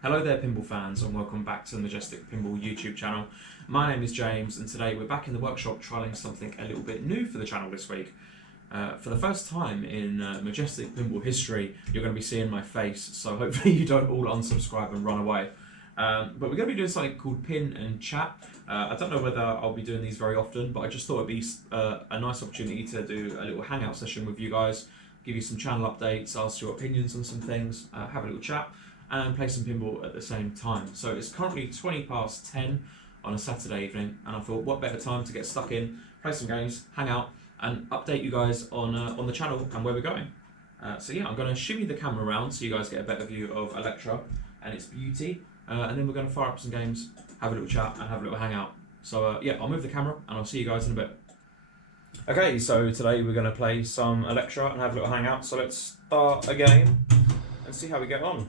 Hello there pinball fans and welcome back to the Majestic Pinball YouTube channel. My name is James and today we're back in the workshop trialling something a little bit new for the channel this week. For the first time in Majestic Pinball history you're going to be seeing my face, so hopefully you don't all unsubscribe and run away. But we're going to be doing something called Pin Chat. I don't know whether I'll be doing these very often, but I just thought it'd be a nice opportunity to do a little hangout session with you guys, give you some channel updates, ask your opinions on some things, have a little chat and play some pinball at the same time. So it's currently 20 past 10 on a Saturday evening, and I thought what better time to get stuck in, play some games, hang out and update you guys on the channel and where we're going. So yeah, I'm going to shimmy the camera around so you guys get a better view of Elektra and its beauty, and then we're going to fire up some games, have a little chat and have a little hangout. So yeah, I'll move the camera and I'll see you guys in a bit. Okay, so today we're going to play some Elektra and have a little hangout, so let's start a game and see how we get on.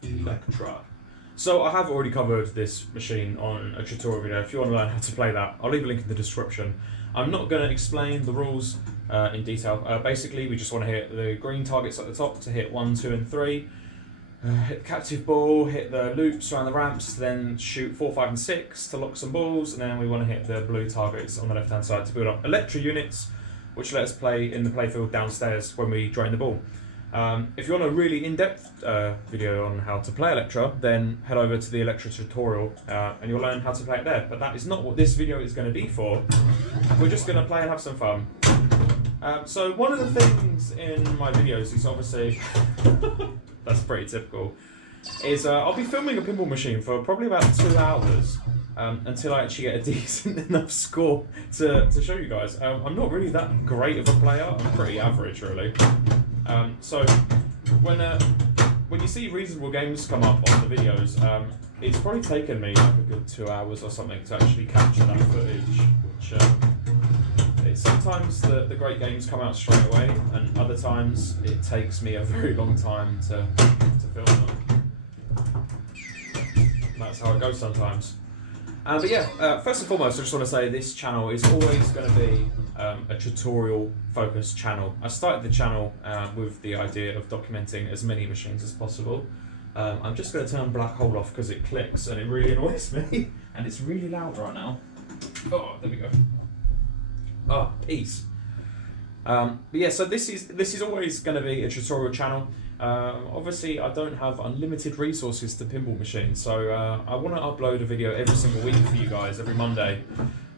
Elektra. So I have already covered this machine on a tutorial video. If you want to learn how to play that, I'll leave a link in the description. I'm not going to explain the rules in detail. Basically, we just want to hit the green targets at the top to hit 1, 2 and 3. Hit the captive ball, hit the loops around the ramps, then shoot 4, 5 and 6 to lock some balls, and then we want to hit the blue targets on the left hand side to build up Elektra units, which let us play in the playfield downstairs when we drain the ball. If you want a really in-depth video on how to play Elektra, then head over to the Elektra tutorial and you'll learn how to play it there. But that is not what this video is going to be for. We're just going to play and have some fun. So one of the things in my videos is obviously, that's pretty typical, is I'll be filming a pinball machine for probably about 2 hours until I actually get a decent enough score to show you guys. I'm not really that great of a player, I'm pretty average really. So when you see reasonable games come up on the videos, it's probably taken me like a good 2 hours or something to actually capture that footage, which sometimes the great games come out straight away, and other times it takes me a very long time to film them. That's how it goes sometimes. But yeah, first and foremost, I just want to say this channel is always going to be a tutorial focused channel. I started the channel with the idea of documenting as many machines as possible. I'm just going to turn Black Hole off because it clicks and it really annoys me and it's really loud right now. Oh, there we go. Oh, peace. But yeah, so this is always going to be a tutorial channel. Obviously I don't have unlimited resources to pinball machines, so I want to upload a video every single week for you guys, every Monday,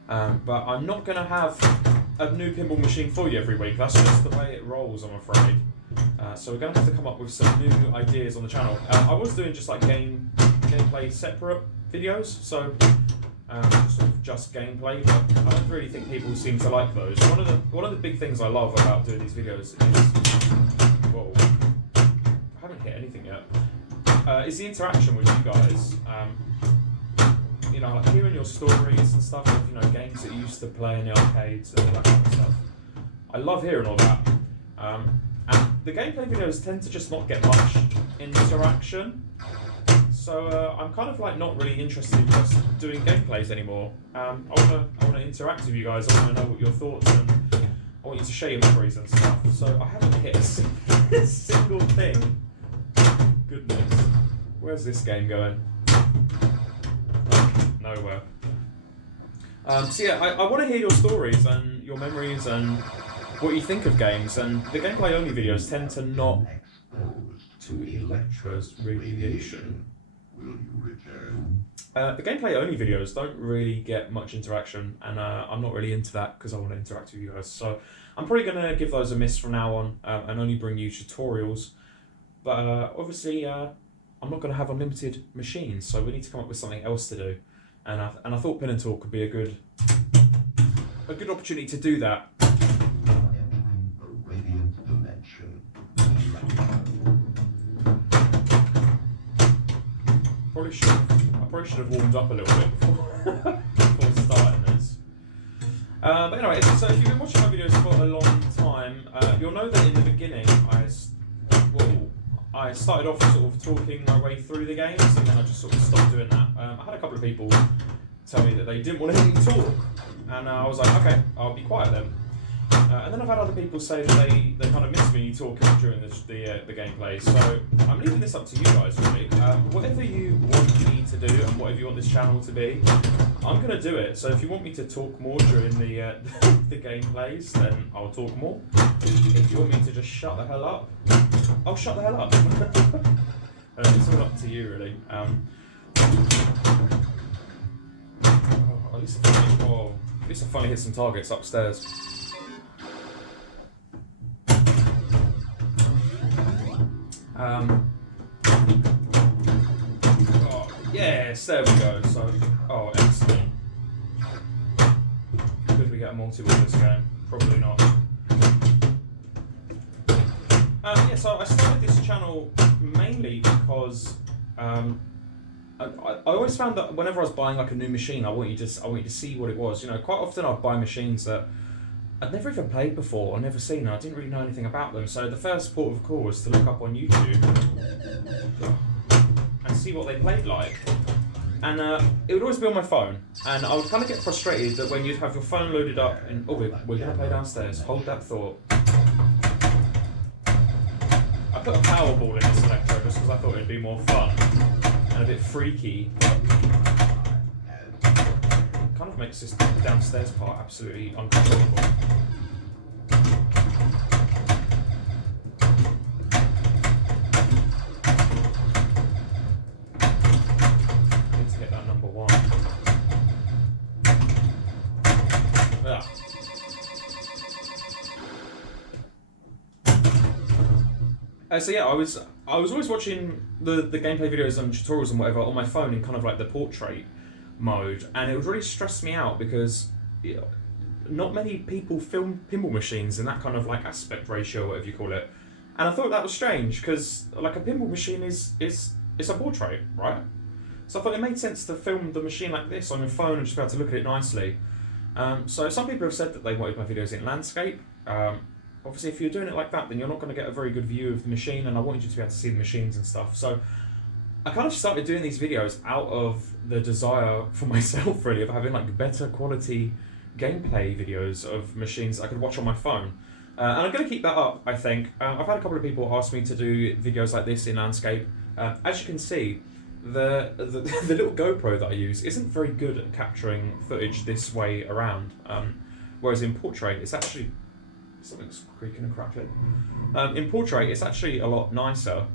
but I'm not going to have a new pinball machine for you every week. That's just the way it rolls, I'm afraid. So we're going to have to come up with some new ideas on the channel. I was doing just like gameplay separate videos, so sort of just gameplay, but I don't really think people seem to like those. One of the big things I love about doing these videos is, whoa, I haven't hit anything yet, is the interaction with you guys. You know, like hearing your stories and stuff of, you know, games that you used to play in the arcades and all that kind of stuff. I love hearing all that. And the gameplay videos tend to just not get much interaction. So I'm kind of like not really interested in just doing gameplays anymore. I want to interact with you guys. I want to know what your thoughts, and I want you to share your memories and stuff. So I haven't hit a single thing. Goodness, where's this game going? Nowhere. So yeah, I want to hear your stories and your memories and what you think of games. And the gameplay only videos tend to not to Elektra's radiation. The gameplay only videos don't really get much interaction, and I'm not really into that because I want to interact with you guys. So I'm probably going to give those a miss from now on and only bring you tutorials. But obviously I'm not going to have unlimited machines, so we need to come up with something else to do. And I thought Pin and Talk could be a good opportunity to do that. I probably should have warmed up a little bit before starting this. But anyway, so if you've been watching my videos for a long time, you'll know that in the beginning I started off sort of talking my way through the games, and then I just sort of stopped doing that. I had a couple of people tell me that they didn't want to hear me talk, and I was like, okay, I'll be quiet then. And then I've had other people say that they kind of miss me talking during the gameplay. So I'm leaving this up to you guys, really. Whatever you want me to do and whatever you want this channel to be, I'm going to do it. So if you want me to talk more during the the gameplays, then I'll talk more. If you want me to just shut the hell up, I'll shut the hell up. It's all up to you, really. At least I finally hit some targets upstairs. Yes, there we go. So, excellent. Could we get a multi-ball this game? Probably not. Yeah, so I started this channel mainly because I always found that whenever I was buying like a new machine, I wanted to see what it was. You know, quite often I'd buy machines that I'd never even played before or never seen. I didn't really know anything about them. So the first port of call was to look up on YouTube and see what they played like. And it would always be on my phone. And I would kind of get frustrated that when you'd have your phone loaded up and, we're going to play downstairs. Hold that thought. I put a Powerball in this Elektra just because I thought it'd be more fun and a bit freaky. It kind of makes this downstairs part absolutely uncontrollable. Need to hit that number 1. Yeah. So yeah, I was always watching the gameplay videos and tutorials and whatever on my phone in kind of like the portrait mode, and it would really stress me out because not many people film pinball machines in that kind of like aspect ratio, whatever you call it. And I thought that was strange because like a pinball machine is a portrait, right? So I thought it made sense to film the machine like this on your phone and just be able to look at it nicely. So some people have said that they wanted my videos in landscape. Obviously, if you're doing it like that, then you're not going to get a very good view of the machine, and I wanted you to be able to see the machines and stuff. So I kind of started doing these videos out of the desire for myself, really, of having like better quality gameplay videos of machines I could watch on my phone. And I'm going to keep that up, I think. I've had a couple of people ask me to do videos like this in landscape. As you can see, the little GoPro that I use isn't very good at capturing footage this way around. Whereas in portrait, it's actually... Something's creaking and crackling. In portrait, it's actually a lot nicer.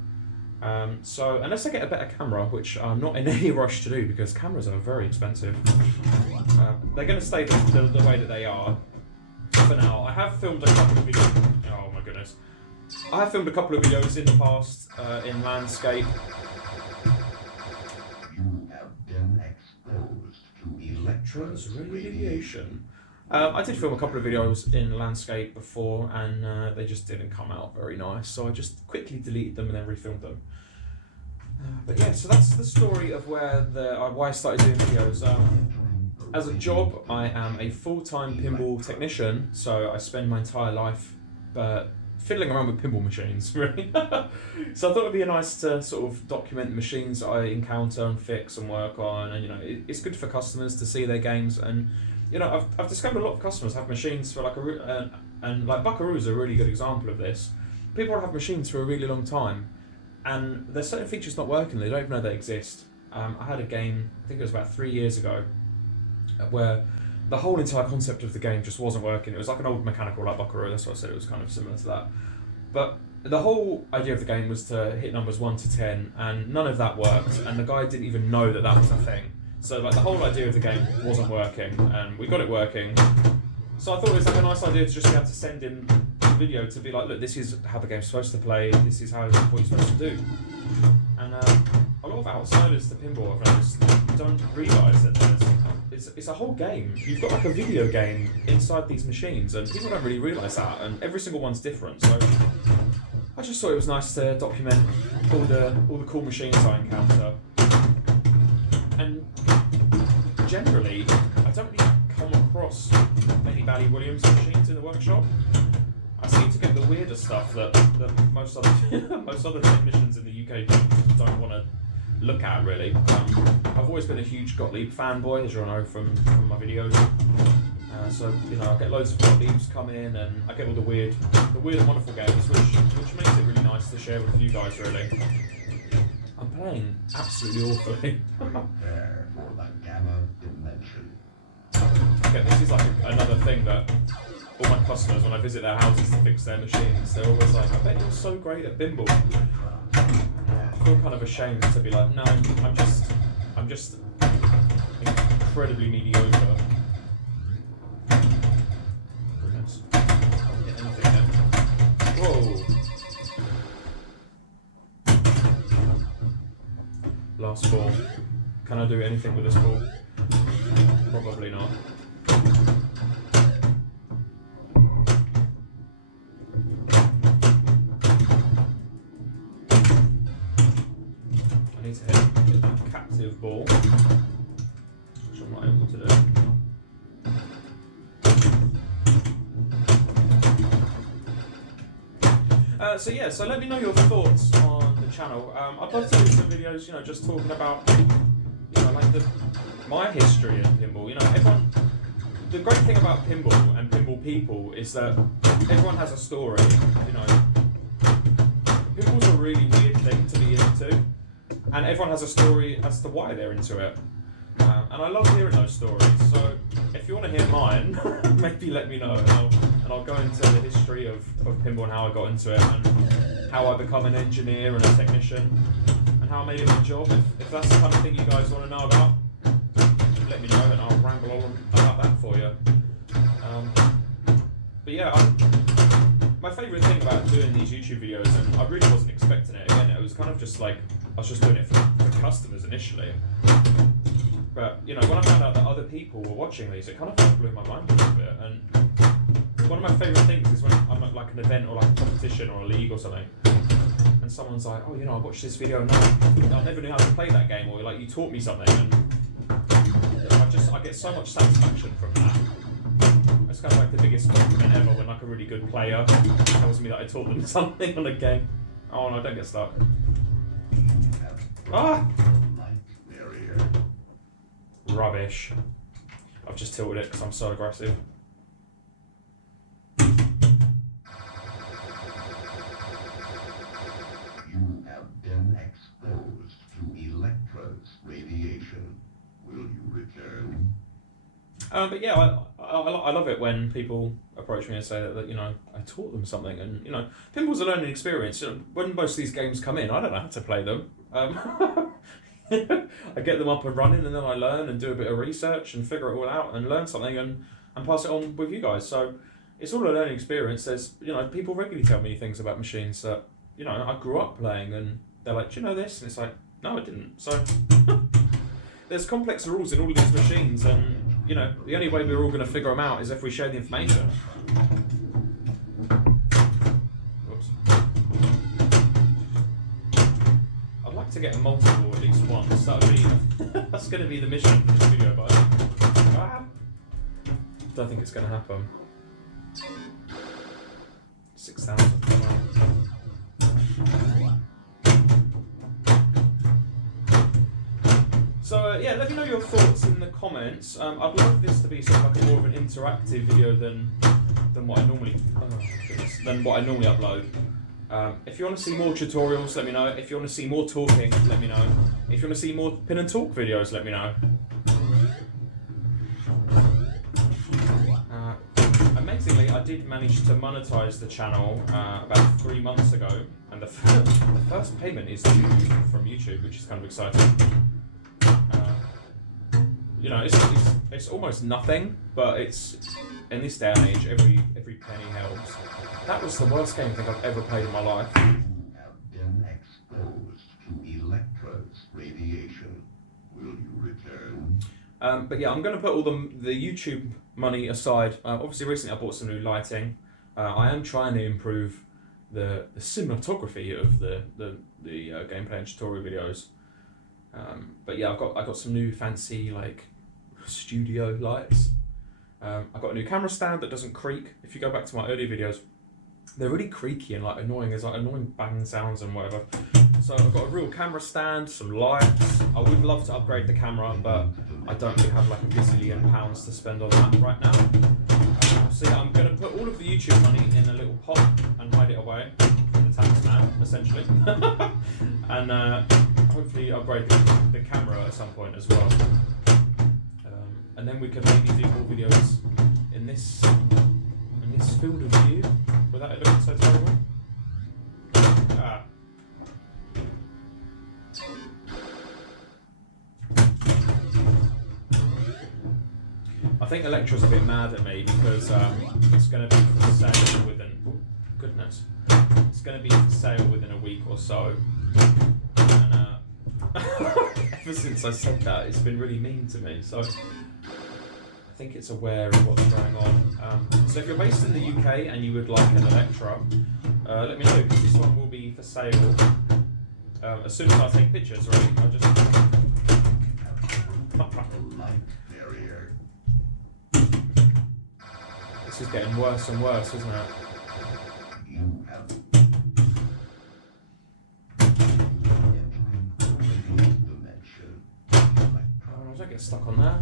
So unless I get a better camera, which I'm not in any rush to do because cameras are very expensive, they're going to stay the way that they are for now. I have filmed a couple of videos. Oh my goodness! I have filmed a couple of videos in the past in landscape. You have been exposed to Elektra's radiation. I did film a couple of videos in landscape before, and they just didn't come out very nice, so I just quickly deleted them and then refilmed them. But yeah, so that's the story of why I started doing videos. As a job, I am a full-time pinball technician, so I spend my entire life fiddling around with pinball machines, really. So I thought it'd be nice to sort of document the machines that I encounter and fix and work on, and you know, it's good for customers to see their games. And you know, I've discovered a lot of customers have machines for like and like Buckaroo is a really good example of this. People have machines for a really long time, and there's certain features not working. They don't even know they exist. I had a game, I think it was about 3 years ago, where the whole entire concept of the game just wasn't working. It was like an old mechanical like Buckaroo. That's why I said it was kind of similar to that. But the whole idea of the game was to hit numbers 1 to 10, and none of that worked. And the guy didn't even know that that was a thing. So like the whole idea of the game wasn't working, and we got it working. So I thought it was like a nice idea to just be able to send in a video to be like, look, this is how the game's supposed to play. This is what you're supposed to do. And a lot of outsiders to pinball, I've noticed, don't realise that it's a whole game. You've got like a video game inside these machines, and people don't really realise that. And every single one's different. So I just thought it was nice to document all the cool machines I encounter. And generally, I don't really come across many Bally Williams machines in the workshop. I seem to get the weirder stuff that most other technicians in the UK don't want to look at, really. I've always been a huge Gottlieb fanboy, as you'll know from my videos. So you know, I get loads of leaves come in, and I get all the weird and wonderful games, which makes it really nice to share with you guys. Really, I'm playing absolutely awfully. Prepare for the gamma dimension. Okay, this is like another thing that all my customers, when I visit their houses to fix their machines, they're always like, "I bet you're so great at pinball." I feel kind of ashamed to be like, "No, I'm just incredibly mediocre." Goodness. Hit anything there. Whoa. Last ball. Can I do anything with this ball? Probably not. I need to hit that captive ball, which I'm not able to do. So yeah, so let me know your thoughts on the channel. I'd love to do some videos, you know, just talking about, you know, like my history in pinball. You know, everyone. The great thing about pinball and pinball people is that everyone has a story. You know, pinball's a really weird thing to be into, and everyone has a story as to why they're into it. And I love hearing those stories. So if you want to hear mine, maybe let me know, and I'll go into the history of pinball and how I got into it, and how I become an engineer and a technician, and how I made it my job. If that's the kind of thing you guys want to know about, let me know, and I'll ramble on about that for you. But yeah, my favourite thing about doing these YouTube videos, and I really wasn't expecting it. Again, it was kind of just like I was just doing it for customers initially. But you know, when I found out that other people were watching these, it kind of blew my mind a little bit. And one of my favourite things is when I'm at like an event or like a competition or a league or something, and someone's like, "Oh, you know, I watched this video and I never knew how to play that game," or like, "You taught me something," and I get so much satisfaction from that. It's kind of like the biggest compliment ever when like a really good player tells me that I taught them something on a game. Oh no, don't get stuck. Ah! Rubbish. I've just tilted it because I'm so aggressive. You have been exposed to Elektra's radiation. Will you return? But yeah, I love it when people approach me and say that, you know, I taught them something, and you know, pinball's a learning experience. You know, when most of these games come in, I don't know how to play them. I get them up and running, and then I learn and do a bit of research and figure it all out and learn something and pass it on with you guys. So it's all a learning experience. There's, you know, people regularly tell me things about machines that, you know, I grew up playing, and they're like, "Do you know this?" And it's like, "No, I didn't." So there's complex rules in all of these machines, and you know, the only way we're all going to figure them out is if we share the information. Whoops. I'd like to get a multiple at least once. That would be that's going to be the mission for this video, but don't think it's going to happen. 6,000. So yeah, let me know your thoughts in the comments. I'd love this to be sort of like more of an interactive video than what I normally upload. If you want to see more tutorials, let me know. If you want to see more talking, let me know. If you want to see more pin and talk videos, let me know. Amazingly, I did manage to monetize the channel about 3 months ago, and the first payment is due from YouTube, which is kind of exciting. You know, it's almost nothing, but it's in this day and age, every penny helps. That was the worst game I think I've ever played in my life. You have been exposed to Elektra's radiation. Will you return? But yeah, I'm going to put all the YouTube money aside. Obviously, recently I bought some new lighting. I am trying to improve the cinematography of the gameplay and tutorial videos. But yeah, I got some new fancy like studio lights. I've got a new camera stand that doesn't creak. If you go back to my earlier videos, they're really creaky and like annoying. There's like annoying bang sounds and whatever. So I've got a real camera stand, some lights. I would love to upgrade the camera, but I don't really have like a gazillion pounds to spend on that right now. So yeah, I'm going to put all of the YouTube money in a little pot and hide it away from the tax man, essentially. And hopefully upgrade the camera at some point as well. And then we can maybe do more videos in this field of view without it looking so terrible. I think Elektra's a bit mad at me because it's going to be for sale within. Oh, goodness, it's going to be for sale within a week or so. And ever since I said that, it's been really mean to me. So I think it's aware of what's going on. So if you're based in the UK and you would like an Elektra, let me know because this one will be for sale as soon as I take pictures. Right, I'll just. This is getting worse and worse, isn't it? Oh, don't get stuck on there.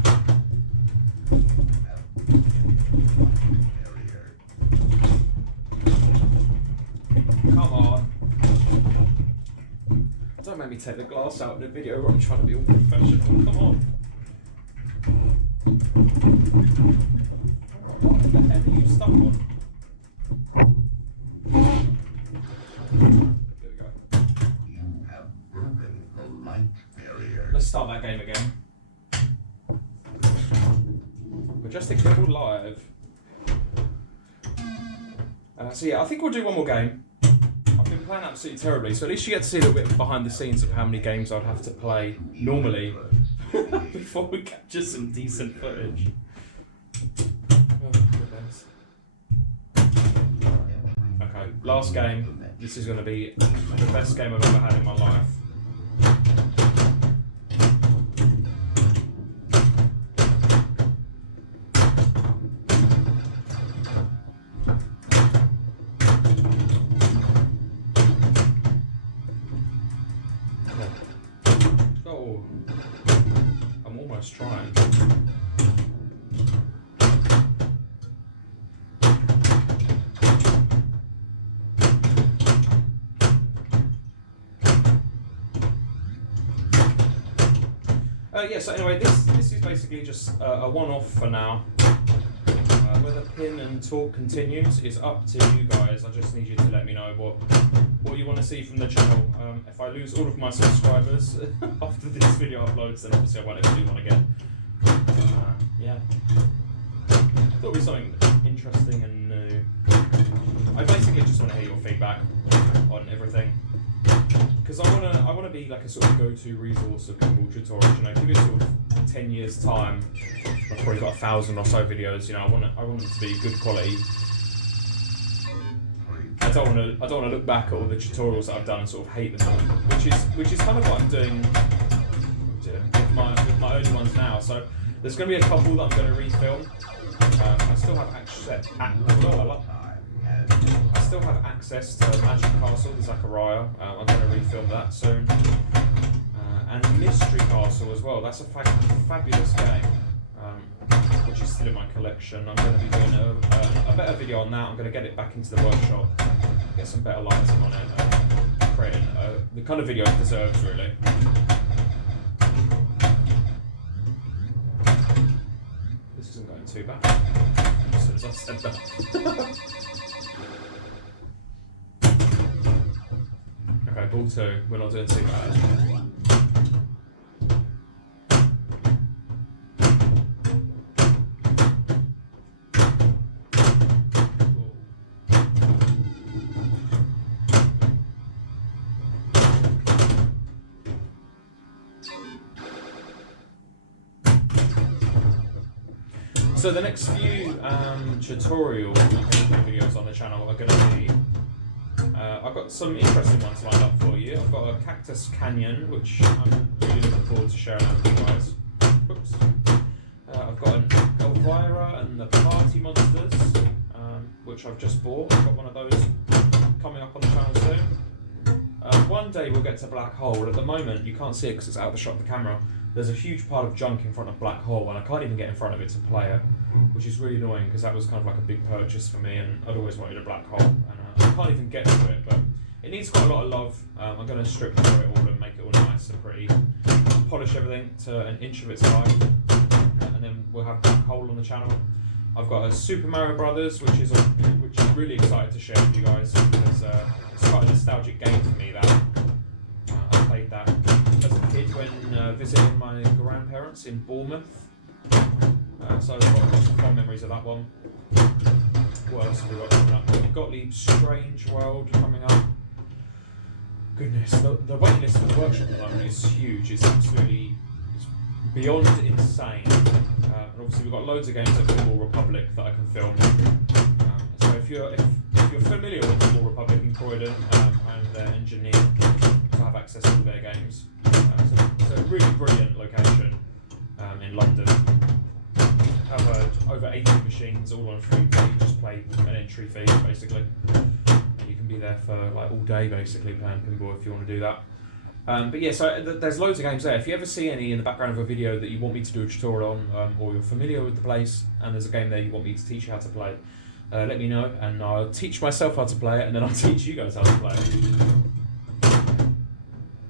Come on. Don't make me take the glass out in the video where I'm trying to be all professional. Come on. What the heck are you stuck on? There we go. You have broken the light barrier. Let's start that game again. Majestic Pinball Live. So yeah, I think we'll do one more game. I've been playing absolutely terribly, so at least you get to see a little bit behind the scenes of how many games I'd have to play normally before we capture some decent footage. Okay, last game. This is going to be the best game I've ever had in my life. Oh, I'm almost trying. Yeah, so anyway, this is basically just a one-off for now. Whether pin and talk continues is up to you guys. I just need you to let me know what you want to see from the channel. If I lose all of my subscribers after this video uploads, then obviously I won't ever do one again. Yeah. Thought it was something interesting and new. I basically just want to hear your feedback on everything. Because I wanna be like a sort of go-to resource of pinball tutorials. You know, give it sort of 10 years time. I've probably got 1,000 or so videos. You know, I want them to be good quality. I don't want to look back at all the tutorials that I've done and sort of hate them all, which is kind of what I'm doing with my early ones now. So there's going to be a couple that I'm going to refilm. I still have access to Magic Castle, the Zachariah. I'm going to refilm that soon. And Mystery Castle as well. That's a fabulous game, which is still in my collection. I'm going to be doing a better video on that. I'm going to get it back into the workshop, get some better lighting on it, and creating the kind of video it deserves, really. This isn't going too bad, as soon as I said that. Okay, ball 2, we're not doing too bad. So the next few tutorial videos on the channel are going to be, I've got some interesting ones lined up for you. I've got a Cactus Canyon, which I'm really looking forward to sharing out with you guys. Oops. I've got an Elvira and the Party Monsters, which I've just bought. I've got one of those coming up on the channel soon. One day we'll get to Black Hole. At the moment you can't see it because it's out of the shot of the camera. there's a huge pile of junk in front of Black Hole, and I can't even get in front of it to play it, which is really annoying because that was kind of like a big purchase for me, and I'd always wanted a Black Hole, and I can't even get to it, but it needs quite a lot of love. I'm going to strip through it all and make it all nice and pretty, polish everything to an inch of its life, and then we'll have Black Hole on the channel. I've got a Super Mario Brothers, which I'm really excited to share with you guys because it's quite a nostalgic game for me. That I played that as a kid when visiting my grandparents in Bournemouth. So I've got lots of fond memories of that one. What else have we got coming up? Gottlieb's Strange World coming up. Goodness, the wait list for the workshop at the moment is huge. It's absolutely beyond insane. And obviously we've got loads of games at Pinball Republic that I can film. So if you're familiar with Pinball Republic in Croydon and their engineer to have access to their games, it's a really brilliant location in London. Have over 80 machines all on free play. You just pay an entry fee basically, and you can be there for like all day basically playing pinball if you want to do that. But yeah, so there's loads of games there. If you ever see any in the background of a video that you want me to do a tutorial on, or you're familiar with the place and there's a game there you want me to teach you how to play, let me know and I'll teach myself how to play it, and then I'll teach you guys how to play it.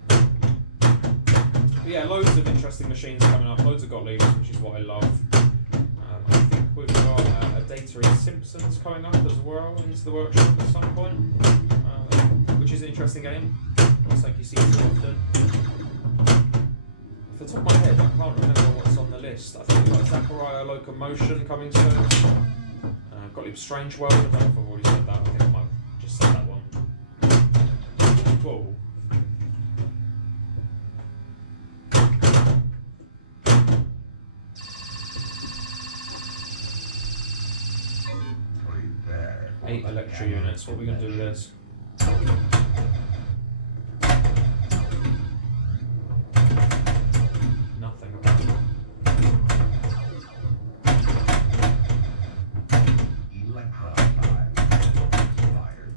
But yeah, loads of interesting machines coming up, loads of Gottliebs, which is what I love. I think we've got a Data in Simpsons coming up as well into the workshop at some point, which is an interesting game. Looks like you see it too often. Off the top of my head, I can't remember what's on the list. I think we've got Zachariah Locomotion coming soon. Gottlieb's Strange World. I don't know if I've already said that. I think I might have just said that one. Whoa. Prepare. 8 Elektra units. What are we going to do with this? Nothing about it. Elektra time expired.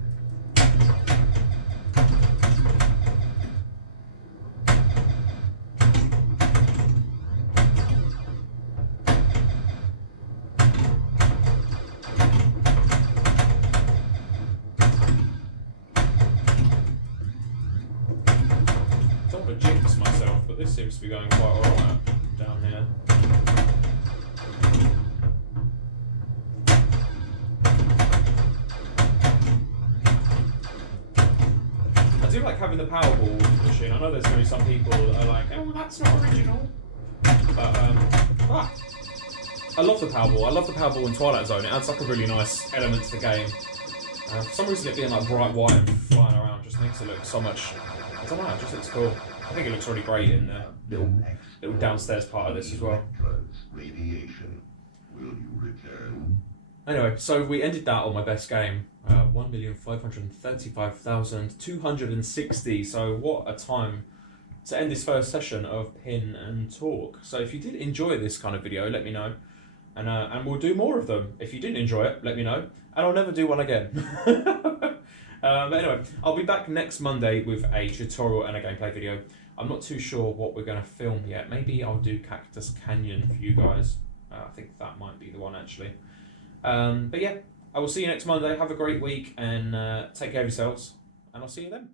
I don't want to jinx myself, but this seems to be going quite alright down here. I do like having the Powerball machine. I know there's going to be some people that are like, oh, well, that's not original. But, I love the Powerball. I love the Powerball in Twilight Zone. It adds like a really nice element to the game. For some reason it being like bright white and flying around just makes it look so much, I don't know, it just looks cool. I think it looks really great in the little downstairs part of this as well. Radiation. Will you return? Anyway, so we ended that on my best game, 1,535,260. So what a time to end this first session of Pin and Talk. So if you did enjoy this kind of video, let me know, and we'll do more of them. If you didn't enjoy it, let me know, and I'll never do one again. But anyway, I'll be back next Monday with a tutorial and a gameplay video. I'm not too sure what we're going to film yet. Maybe I'll do Cactus Canyon for you guys. I think that might be the one actually. But yeah, I will see you next Monday. Have a great week and take care of yourselves, and I'll see you then.